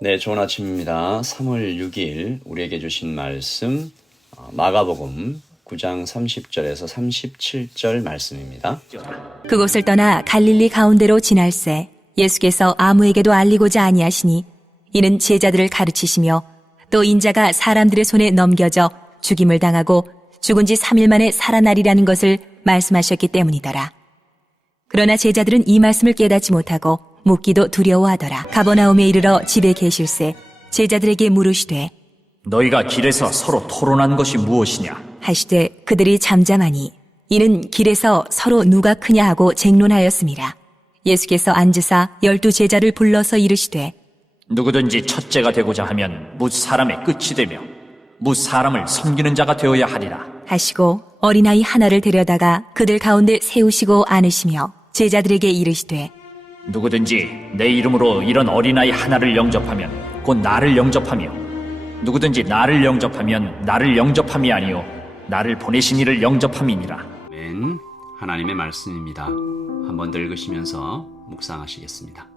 네, 좋은 아침입니다. 3월 6일 우리에게 주신 말씀 마가복음 9장 30절에서 37절 말씀입니다. 그곳을 떠나 갈릴리 가운데로 지날새 예수께서 아무에게도 알리고자 아니하시니 이는 제자들을 가르치시며 또 인자가 사람들의 손에 넘겨져 죽임을 당하고 죽은 지 3일 만에 살아나리라는 것을 말씀하셨기 때문이더라. 그러나 제자들은 이 말씀을 깨닫지 못하고 묻기도 두려워하더라. 가버나움에 이르러 집에 계실새 제자들에게 물으시되 너희가 길에서 서로 토론한 것이 무엇이냐? 하시되 그들이 잠잠하니 이는 길에서 서로 누가 크냐 하고 쟁론하였음이라. 예수께서 앉으사 12 제자를 불러서 이르시되 누구든지 첫째가 되고자 하면 무 사람의 끝이 되며 무 사람을 섬기는 자가 되어야 하리라. 하시고 어린아이 하나를 데려다가 그들 가운데 세우시고 안으시며 제자들에게 이르시되 누구든지 내 이름으로 이런 어린아이 하나를 영접하면 곧 나를 영접하며 누구든지 나를 영접하면 나를 영접함이 아니요 나를 보내신 이를 영접함이니라. 아멘. 하나님의 말씀입니다. 한번 더 읽으시면서 묵상하시겠습니다.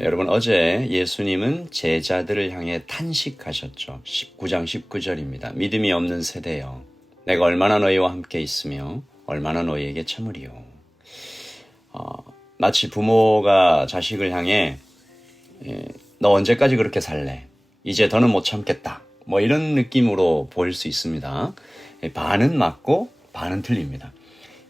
여러분, 어제 예수님은 제자들을 향해 탄식하셨죠. 19장 19절입니다. 믿음이 없는 세대여, 내가 얼마나 너희와 함께 있으며 얼마나 너희에게 참으리요. 마치 부모가 자식을 향해 너 언제까지 그렇게 살래? 이제 더는 못 참겠다. 뭐 이런 느낌으로 보일 수 있습니다. 반은 맞고 반은 틀립니다.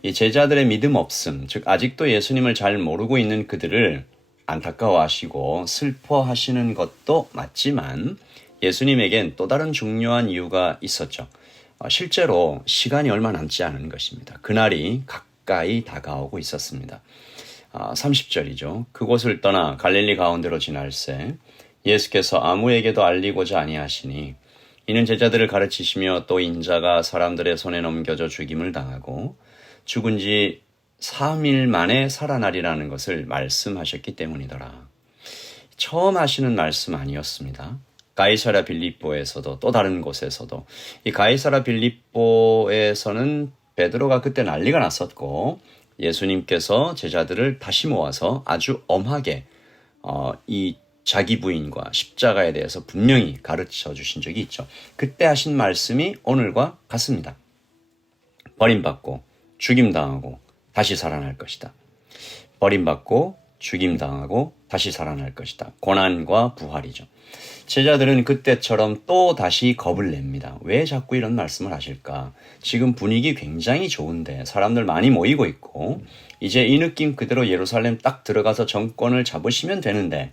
이 제자들의 믿음 없음, 즉 아직도 예수님을 잘 모르고 있는 그들을 안타까워하시고 슬퍼하시는 것도 맞지만 예수님에겐 또 다른 중요한 이유가 있었죠. 실제로 시간이 얼마 남지 않은 것입니다. 그날이 가까이 다가오고 있었습니다. 30절이죠. 그곳을 떠나 갈릴리 가운데로 지날새 예수께서 아무에게도 알리고자 아니하시니 이는 제자들을 가르치시며 또 인자가 사람들의 손에 넘겨져 죽임을 당하고 죽은 지 3일 만에 살아나리라는 것을 말씀하셨기 때문이더라. 처음 하시는 말씀 아니었습니다. 가이사랴 빌립보에서도 또 다른 곳에서도 이 가이사랴 빌립보에서는 베드로가 그때 난리가 났었고 예수님께서 제자들을 다시 모아서 아주 엄하게 이 자기 부인과 십자가에 대해서 분명히 가르쳐 주신 적이 있죠. 그때 하신 말씀이 오늘과 같습니다. 버림받고 죽임당하고 다시 살아날 것이다. 버림받고 죽임당하고 다시 살아날 것이다. 고난과 부활이죠. 제자들은 그때처럼 또 다시 겁을 냅니다. 왜 자꾸 이런 말씀을 하실까? 지금 분위기 굉장히 좋은데 사람들 많이 모이고 있고 이제 이 느낌 그대로 예루살렘 딱 들어가서 정권을 잡으시면 되는데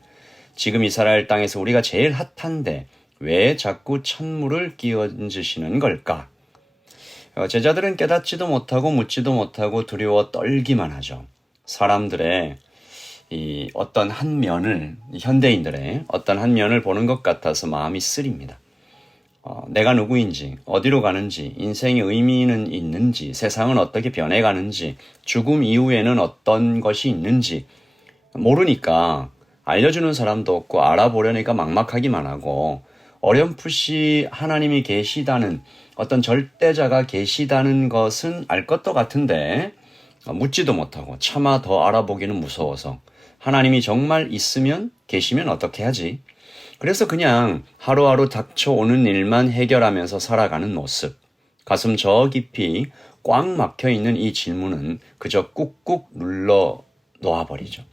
지금 이스라엘 땅에서 우리가 제일 핫한데 왜 자꾸 찬물을 끼얹으시는 걸까? 제자들은 깨닫지도 못하고 묻지도 못하고 두려워 떨기만 하죠. 사람들의 이 어떤 한 면을, 현대인들의 어떤 한 면을 보는 것 같아서 마음이 쓰립니다. 내가 누구인지, 어디로 가는지, 인생의 의미는 있는지, 세상은 어떻게 변해가는지, 죽음 이후에는 어떤 것이 있는지 모르니까 알려주는 사람도 없고 알아보려니까 막막하기만 하고 어렴풋이 하나님이 계시다는 어떤 절대자가 계시다는 것은 알 것도 같은데 묻지도 못하고 차마 더 알아보기는 무서워서 하나님이 정말 있으면 계시면 어떻게 하지? 그래서 그냥 하루하루 닥쳐오는 일만 해결하면서 살아가는 모습, 가슴 저 깊이 꽉 막혀 있는 이 질문은 그저 꾹꾹 눌러 놓아버리죠.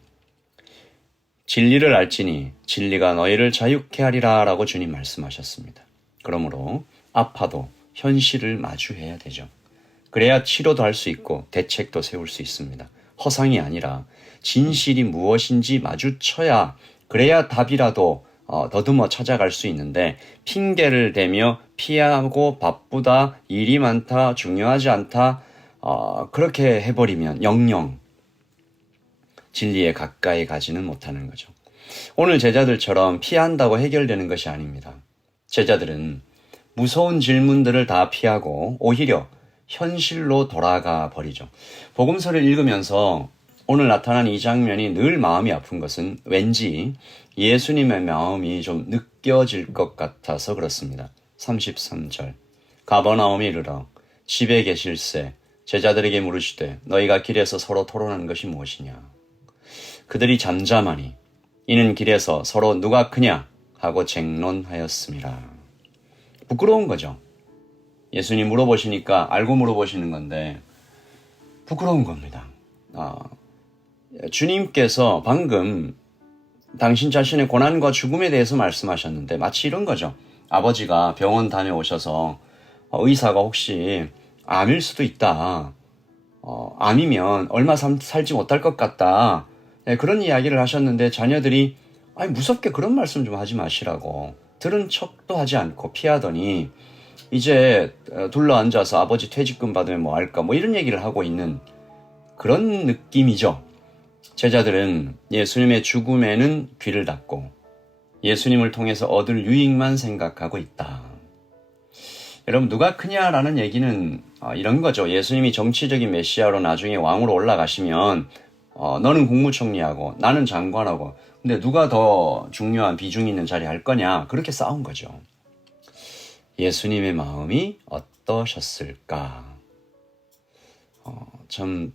진리를 알지니 진리가 너희를 자유케 하리라 라고 주님 말씀하셨습니다. 그러므로 아파도 현실을 마주해야 되죠. 그래야 치료도 할 수 있고 대책도 세울 수 있습니다. 허상이 아니라 진실이 무엇인지 마주쳐야 그래야 답이라도 더듬어 찾아갈 수 있는데 핑계를 대며 피하고 바쁘다, 일이 많다, 중요하지 않다 그렇게 해버리면 영영 진리에 가까이 가지는 못하는 거죠. 오늘 제자들처럼 피한다고 해결되는 것이 아닙니다. 제자들은 무서운 질문들을 다 피하고 오히려 현실로 돌아가 버리죠. 복음서를 읽으면서 오늘 나타난 이 장면이 늘 마음이 아픈 것은 왠지 예수님의 마음이 좀 느껴질 것 같아서 그렇습니다. 33절 가버나움에 이르러 집에 계실새 제자들에게 물으시되 너희가 길에서 서로 토론하는 것이 무엇이냐. 그들이 잠잠하니 이는 길에서 서로 누가 크냐 하고 쟁론하였습니다. 부끄러운 거죠. 예수님 물어보시니까 알고 물어보시는 건데 부끄러운 겁니다. 주님께서 방금 당신 자신의 고난과 죽음에 대해서 말씀하셨는데 마치 이런 거죠. 아버지가 병원 다녀오셔서 의사가 혹시 암일 수도 있다. 암이면 얼마 살지 못할 것 같다. 네, 그런 이야기를 하셨는데 자녀들이 아니 무섭게 그런 말씀 좀 하지 마시라고 들은 척도 하지 않고 피하더니 이제 둘러앉아서 아버지 퇴직금 받으면 뭐 할까 뭐 이런 얘기를 하고 있는 그런 느낌이죠. 제자들은 예수님의 죽음에는 귀를 닫고 예수님을 통해서 얻을 유익만 생각하고 있다. 여러분 누가 크냐라는 얘기는 이런 거죠. 예수님이 정치적인 메시아로 나중에 왕으로 올라가시면 너는 국무총리하고 나는 장관하고 근데 누가 더 중요한 비중 있는 자리 할 거냐 그렇게 싸운 거죠. 예수님의 마음이 어떠셨을까? 참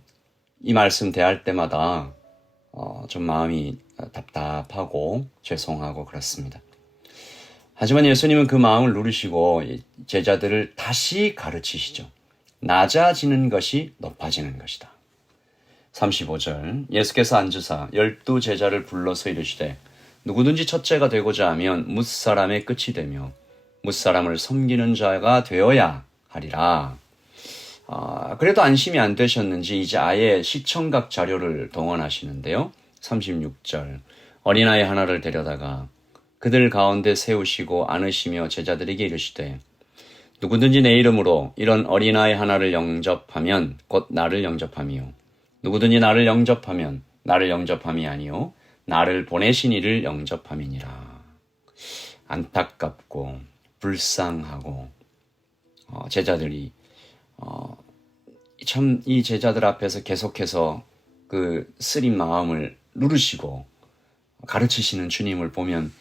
이 말씀 대할 때마다 좀 마음이 답답하고 죄송하고 그렇습니다. 하지만 예수님은 그 마음을 누르시고 제자들을 다시 가르치시죠. 낮아지는 것이 높아지는 것이다. 35절 예수께서 앉으사 12 제자를 불러서 이르시되 누구든지 첫째가 되고자 하면 뭇사람의 끝이 되며 뭇사람을 섬기는 자가 되어야 하리라. 그래도 안심이 안 되셨는지 이제 아예 시청각 자료를 동원하시는데요. 36절 어린아이 하나를 데려다가 그들 가운데 세우시고 안으시며 제자들에게 이르시되 누구든지 내 이름으로 이런 어린아이 하나를 영접하면 곧 나를 영접함이요 누구든지 나를 영접하면 나를 영접함이 아니요 나를 보내신 이를 영접함이니라. 안타깝고 불쌍하고 제자들이 참 이 제자들 앞에서 계속해서 그 쓰린 마음을 누르시고 가르치시는 주님을 보면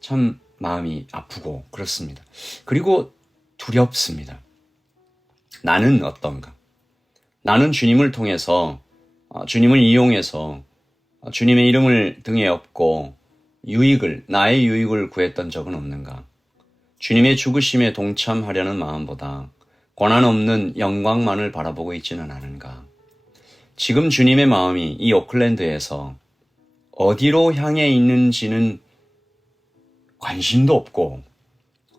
참 마음이 아프고 그렇습니다. 그리고 두렵습니다. 나는 어떤가? 나는 주님을 통해서 주님을 이용해서 주님의 이름을 등에 업고 나의 유익을 구했던 적은 없는가? 주님의 죽으심에 동참하려는 마음보다 고난 없는 영광만을 바라보고 있지는 않은가? 지금 주님의 마음이 이 오클랜드에서 어디로 향해 있는지는 관심도 없고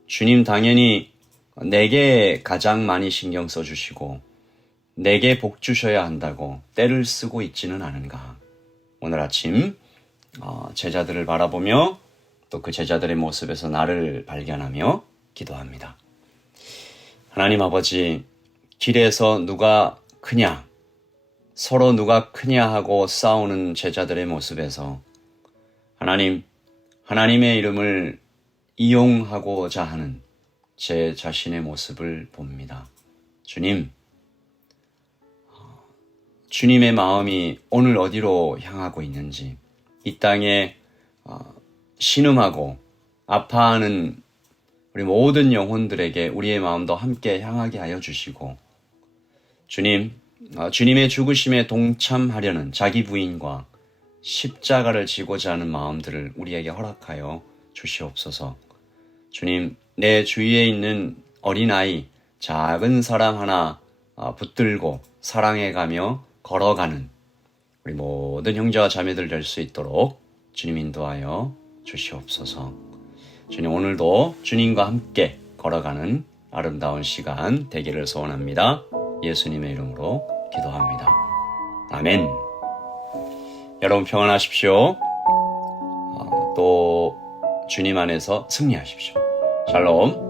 주님 당연히 내게 가장 많이 신경 써주시고 내게 복 주셔야 한다고 때를 쓰고 있지는 않은가? 오늘 아침 제자들을 바라보며 또 그 제자들의 모습에서 나를 발견하며 기도합니다. 하나님 아버지, 길에서 누가 크냐, 서로 누가 크냐 하고 싸우는 제자들의 모습에서 하나님의 이름을 이용하고자 하는 제 자신의 모습을 봅니다. 주님의 마음이 오늘 어디로 향하고 있는지, 이 땅에 신음하고 아파하는 우리 모든 영혼들에게 우리의 마음도 함께 향하게 하여 주시고, 주님의 죽으심에 동참하려는 자기 부인과 십자가를 지고자 하는 마음들을 우리에게 허락하여 주시옵소서. 주님, 내 주위에 있는 어린아이, 작은 사람 하나 붙들고 사랑해가며 걸어가는 우리 모든 형제와 자매들 될 수 있도록 주님 인도하여 주시옵소서. 주님, 오늘도 주님과 함께 걸어가는 아름다운 시간 되기를 소원합니다. 예수님의 이름으로 기도합니다. 아멘. 여러분 평안하십시오. 또 주님 안에서 승리하십시오. 샬롬.